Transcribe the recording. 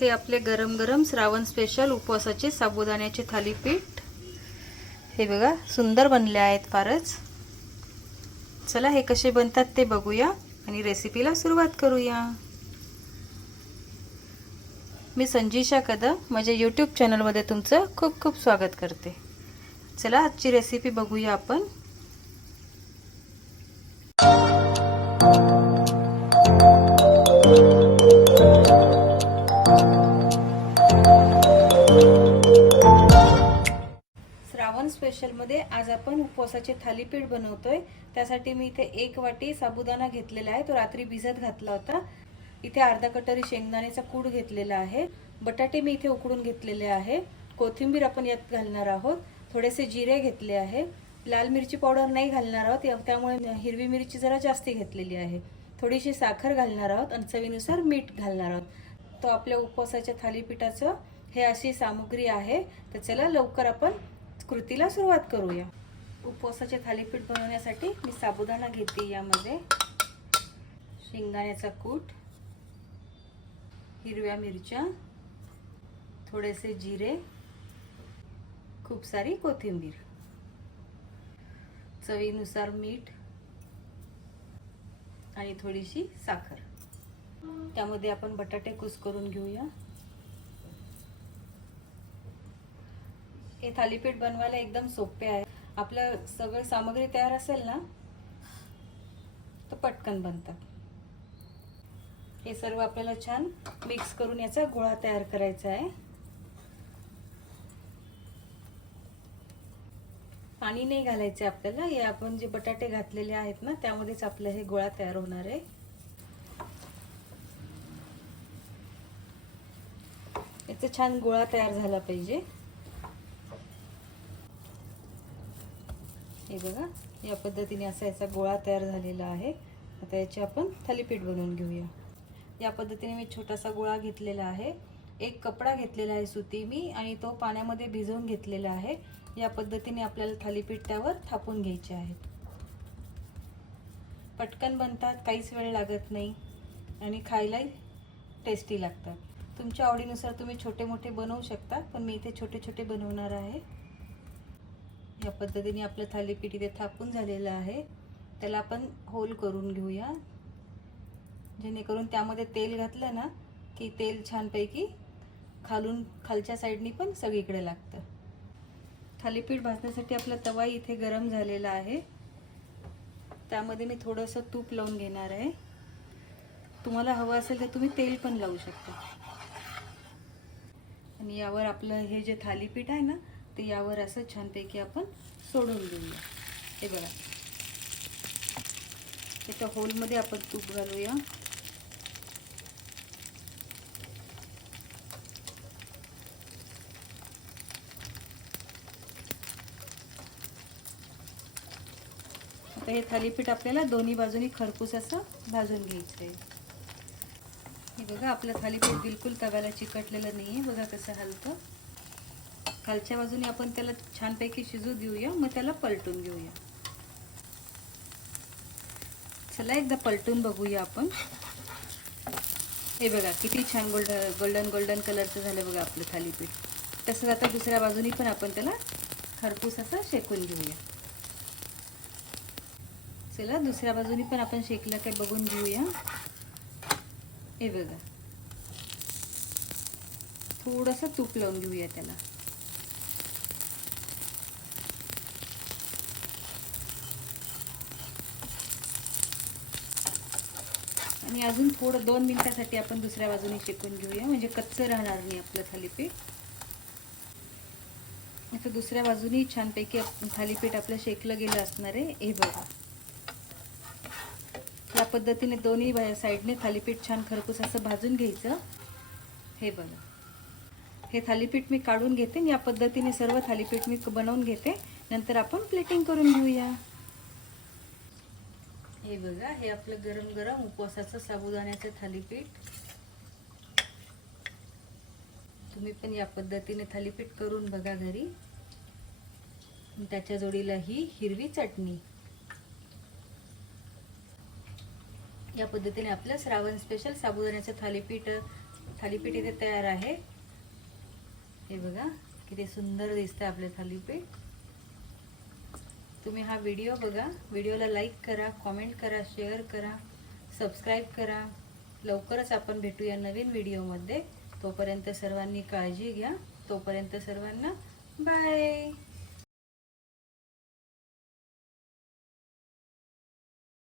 हे आपले गरम गरम श्रावण स्पेशल उपवासाचे साबुदाण्याचे थालीपीठ. हे बघा सुंदर बनले आहेत फारच. चला हे कसे बनतात ते बघूया आणि रेसिपीला सुरुवात करूया. मी संजीशा कदम माझ्या यूट्यूब चॅनलमध्ये तुमचं खूप खूप स्वागत करते. चला आजची रेसिपी बघूया आपण. श्रावण स्पेशलमध्ये आज आपण उपवासाचे थालीपीठ बनवतोय. त्यासाठी मी इथे एक वाटी साबुदाणा घेतलेला आहे. तो रात्री भिजत घातला होता. इथे अर्धा कटोरी शेंगदाण्याचा कूड घेतलेला आहे. बटाटे मी इथे उकडून घेतलेले आहे. कोथिंबीर आपण यात घालणार आहोत. थोडेसे जिरे घेतले आहे. लाल मिरची पावडर नाही घालणार आहोत. त्यामुळे हिरवी मिरची जरा जास्ती घेतलेली आहे. थोडीशी साखर घालणार आहोत. आणि चवीनुसार मीठ घालणार आहोत. तो आपल्या उपवासाच्या थालीपीठाचं हे अशी सामुग्री आहे. तर चला लवकर आपण कृतीला सुरुवात करूया. उपवासाचे थालीपीठ बनवण्यासाठी मी साबुदाणा घेते यामध्ये. शेंगदाण्याचा कूट हिरव्या मिरच्या थोडेसे जिरे खूप सारी कोथिंबीर. चवीनुसार मीठ आणि थोडीशी साखर. त्यामध्ये आपण बटाटे कुस करून घेऊया. हे थालीपीठ बनवायला एकदम सोपे आहे. आपलं सगळं सामग्री तयार असेल ना तर पटकन बनतात हे सर्व आपल्याला छान मिक्स करून याचा गोळा तयार करायचा आहे. पाणी नाही घालायचे आपल्याला. हे आपण जे बटाटे घातलेले आहेत ना त्यामध्येच आपलं हे गोळा तयार होणार आहे. याचा छान गोळा तयार झाला पाहिजे. हे बघा या पद्धतीने असा याचा गोळा तयार झालेला आहे. आता याचे आपण थालीपीठ बनवून घेऊया. या पद्धतीने मी छोटासा गोळा घेतलेला आहे. एक कपडा घेतलेला आहे सुती मी आणि तो पाण्यामध्ये भिजवून घेतलेला आहे. या पद्धतीने आपल्याला थालीपीठ त्यावर थापून घ्यायचे आहेत पटकन बनतात काहीच वेळ लागत नाही आणि खायलाही टेस्टी लागतात. तुमच्या आवडीनुसार तुम्ही छोटे मोठे बनवू शकता पण मी इथे छोटे छोटे बनवणार आहे. या पद्धतीने आपलं थालीपीठ इथे थापून झालेलं आहे. त्याला आपण होल करून घेऊया. जेणेकरून त्यामध्ये तेल घातलं ना की तेल छानपैकी खालून खालच्या साईडनी पण सगळीकडे लागतं. थालीपीठ भाजण्यासाठी आपला तवा इथे गरम झालेला आहे. त्यामध्ये मी थोडंसं तूप लावून घेणार आहे. तुम्हाला हवं असेल तर तुम्ही तेल पण लावू शकता. आणि यावर आपलं हे जे थालीपीठ आहे ना ते यावर असं छानपैकी आपण सोडून देऊया. हे बघा. त्याच्या होलमध्ये आपण तूप घालूया. आता हे थालीपीठ आपल्याला दोन्ही बाजूनी खरपूस असं भाजून घ्यायचं आहे बघा आपलं थालीपीठ बिलकुल तव्याला चिकटलेलं नाही आहे बघा कसं हलतं. खालच्या बाजूने आपण त्याला छानपैकी शिजू देऊया मग त्याला पलटून घेऊया. चला एकदा पलटून बघूया आपण. हे बघा किती छान गोल्ड गोल्डन गोल्डन कलरचं झालं बघा आपलं थालीपीठ. तसंच आता दुसऱ्या बाजूनी पण आपण त्याला खरपूस असं शेकून घेऊया. चला दुसऱ्या बाजूनी पण आपण शेकलं काय बघून घेऊया. हे बघा. थोडंसं तूप लावून घेऊया त्याला. आणि अजून थोडं दोन मिनिटासाठी आपण दुसऱ्या बाजूने शेकून घेऊया. म्हणजे कच्चं राहणार नाही आपलं थालीपीठ. आता दुसऱ्या बाजूनी छानपैकी थालीपीठ आपलं शेकलं गेलं असणार आहे. हे बघा. पद्धतीने दोन्ही बा- साईडने थालीपीठ छान खरपूस असं भाजून घ्यायचं. हे बघा. हे थालीपीठ मी काढून घेते आणि या पद्धतीने सर्व थालीपीठ मी बनवून घेते. नंतर आपण प्लेटिंग करून घेऊया. हे बघा हे आपलं गरम गरम उपवासाचं साबुदाण्याचं थालीपीठ. तुम्ही पण या पद्धतीने थालीपीठ करून बघा घरी. त्याच्या जोडीला ही हिरवी चटणी. या पद्धतीने आपलं श्रावण स्पेशल साबुदाण्याचं थालीपीठ थालीपीठ इथे तयार आहे. हे बघा किती सुंदर दिसतं आपलं थालीपीठ. तुम्ही हा व्हिडिओ बघा. व्हिडिओला लाईक करा कॉमेंट करा शेअर करा सबस्क्राईब करा. लवकरच आपण भेटूया नवीन व्हिडिओमध्ये. तोपर्यंत सर्वांनी काळजी घ्या. तोपर्यंत सर्वांना बाय